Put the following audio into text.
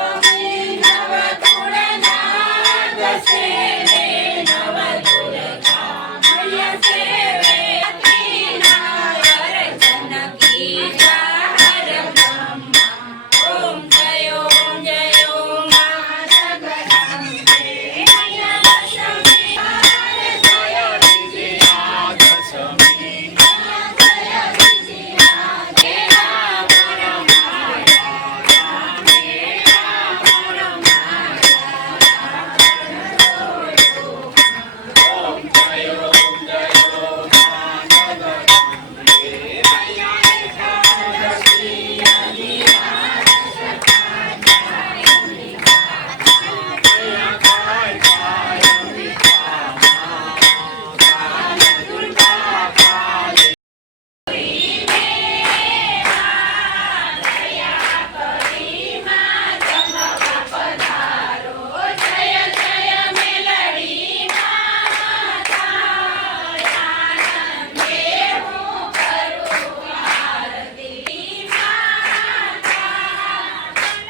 Oh.